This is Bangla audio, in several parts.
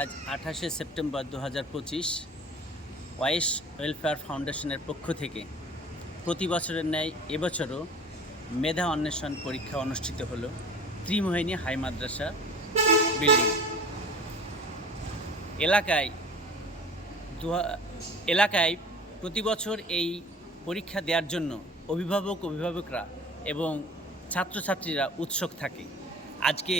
আজ আঠাশে সেপ্টেম্বর দু হাজার পঁচিশ ওয়াইস ওয়েলফেয়ার ফাউন্ডেশনের পক্ষ থেকে প্রতি বছরের ন্যায় এবছরও মেধা অন্বেষণ পরীক্ষা অনুষ্ঠিত হলো ত্রিমোহিনী হাই মাদ্রাসা বিল্ডিং। এলাকায় দু এলাকায় প্রতি বছর এই পরীক্ষা দেওয়ার জন্য অভিভাবক, অভিভাবকরা এবং ছাত্রছাত্রীরা উৎসুক থাকে। আজকে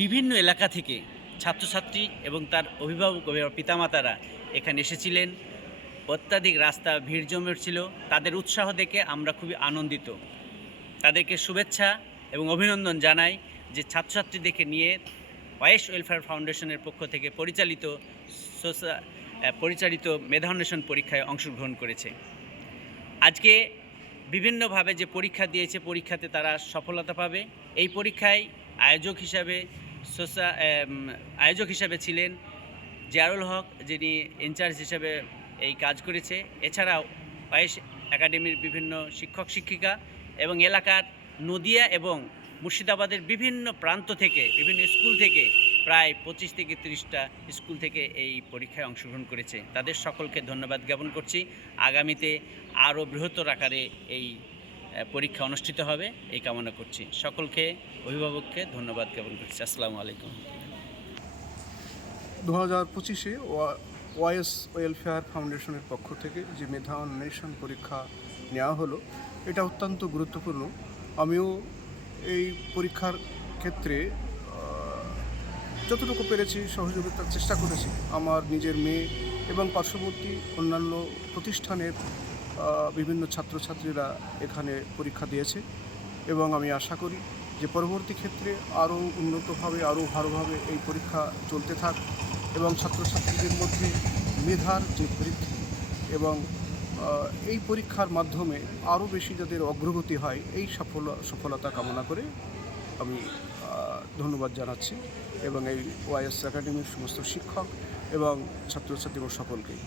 বিভিন্ন এলাকা থেকে ছাত্রছাত্রী এবং তার অভিভাবক অভিভাবক পিতামাতারা এখানে এসেছিলেন। অত্যাধিক রাস্তা, ভিড় জমেছিল। তাদের উৎসাহ দেখে আমরা খুবই আনন্দিত। তাদেরকে শুভেচ্ছা এবং অভিনন্দন জানাই যে ছাত্রছাত্রীদেরকে নিয়ে ওয়েস ওয়েলফেয়ার ফাউন্ডেশনের পক্ষ থেকে পরিচালিত পরিচালিত মেধান্বেষণ পরীক্ষায় অংশগ্রহণ করেছে। আজকে বিভিন্নভাবে যে পরীক্ষা দিয়েছে, পরীক্ষাতে তারা সফলতা পাবে। এই পরীক্ষায় আয়োজক হিসাবে সোসা আয়োজক হিসাবে ছিলেন জিয়ারুল হক, যিনি ইনচার্জ হিসাবে এই কাজ করেছে। এছাড়াও ওয়াইস একাডেমির বিভিন্ন শিক্ষক, শিক্ষিকা এবং এলাকার নদিয়া এবং মুর্শিদাবাদের বিভিন্ন প্রান্ত থেকে, বিভিন্ন স্কুল থেকে প্রায় পঁচিশ থেকে তিরিশটা স্কুল থেকে এই পরীক্ষায় অংশগ্রহণ করেছে। তাদের সকলকে ধন্যবাদ জ্ঞাপন করছি। আগামীতে আরও বৃহত্তর আকারে এই পরীক্ষা অনুষ্ঠিত হবে, এই কামনা করছি। সকলকে, অভিভাবককে ধন্যবাদ জ্ঞাপন করছি। আসসালামু আলাইকুম। দু হাজার পঁচিশে ওয়াইএস ওয়েলফেয়ার ফাউন্ডেশনের পক্ষ থেকে যে মেধা অন্বেষণ পরীক্ষা নেওয়া হলো, এটা অত্যন্ত গুরুত্বপূর্ণ। আমিও এই পরীক্ষার ক্ষেত্রে যতটুকু পেরেছি, সহযোগিতার চেষ্টা করেছি। আমার নিজের মেয়ে এবং পার্শ্ববর্তী অন্যান্য প্রতিষ্ঠানের বিভিন্ন ছাত্রছাত্রীরা এখানে পরীক্ষা দিয়েছে এবং আমি আশা করি যে পরবর্তী ক্ষেত্রে আরও উন্নতভাবে, আরও ভালোভাবে এই পরীক্ষা চলতে থাক এবং ছাত্রছাত্রীদের মধ্যে মেধার যে বৃদ্ধি এবং এই পরীক্ষার মাধ্যমে আরও বেশি যাদের অগ্রগতি হয়, এই সফল সফলতা কামনা করে আমি ধন্যবাদ জানাচ্ছি এবং এই ওয়াইএস একাডেমির সমস্ত শিক্ষক এবং ছাত্রছাত্রী সকলকেই